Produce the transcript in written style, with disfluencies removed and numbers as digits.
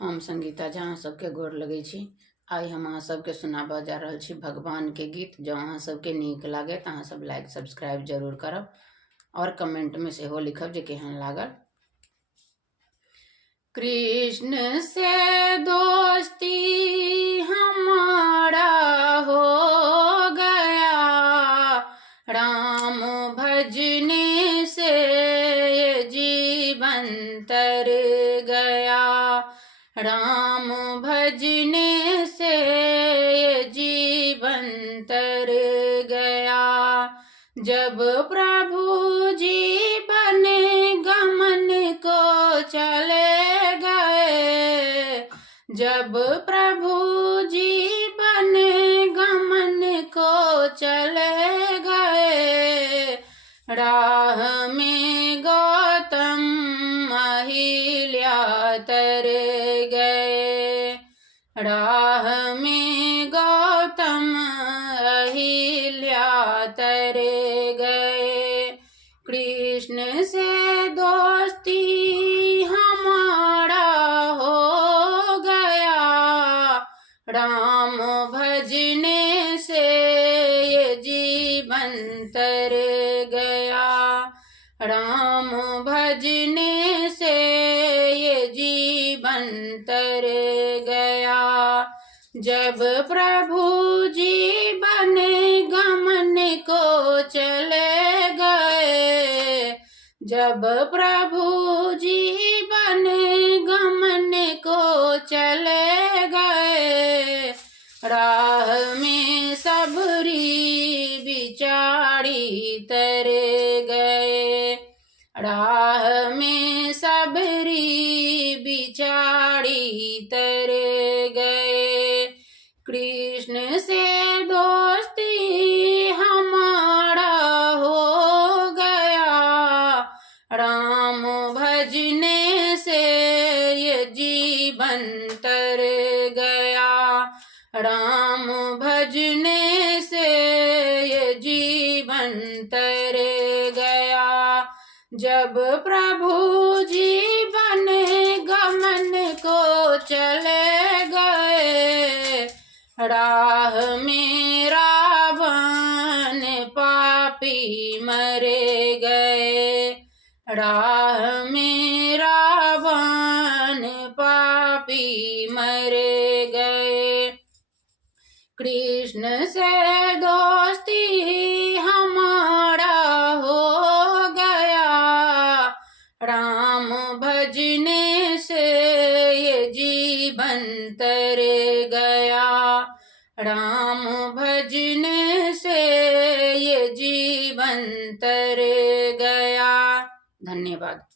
हम संगीता झा सबके गोर लगे छी। आई हम अहाँ सबके सुनाबऽ जा रहल छी भगवान के गीत। जो अहाँ सबके नीक लागे तो अहाँ सब लाइक सब्सक्राइब जरूर करब और कमेंट में सेहो लिखब जे केहन लागल। कृष्ण से दोस्ती हमारा हो गया, राम भजने से जीवन तर गया, राम भजने से जीवन तर गया। जब प्रभु जी बने गमन को चले गए, जब प्रभु जी बने गमन को चले गए, राह में गौतम अहिल्या तर गए, राह में गौतम अहिल्या तर गए। कृष्ण से दोस्ती हमारा हो गया, राम भजने से ये जीवन तर गया, राम भजने से ये जीवन तर गया। जब प्रभु जी बने गमन को चले गए, जब प्रभु जी बने गमन को चले गए, राह में सबरी बिचारी तर गए, राह में सबरी बिचारी तर गए। कृष्ण से दोस्ती हमारा हो गया, राम भजने से ये जीवन तर गया, राम भजने से ये जीवन तर गया। जब प्रभु जी बने गमन को चले गए, राह में रावण पापी मरे गए, राह में रावण पापी मरे गए। कृष्ण से दोस्ती हमारा हो गया, राम भजने से ये जीवन तर गया, राम भजने से ये जीवन तर गया। धन्यवाद।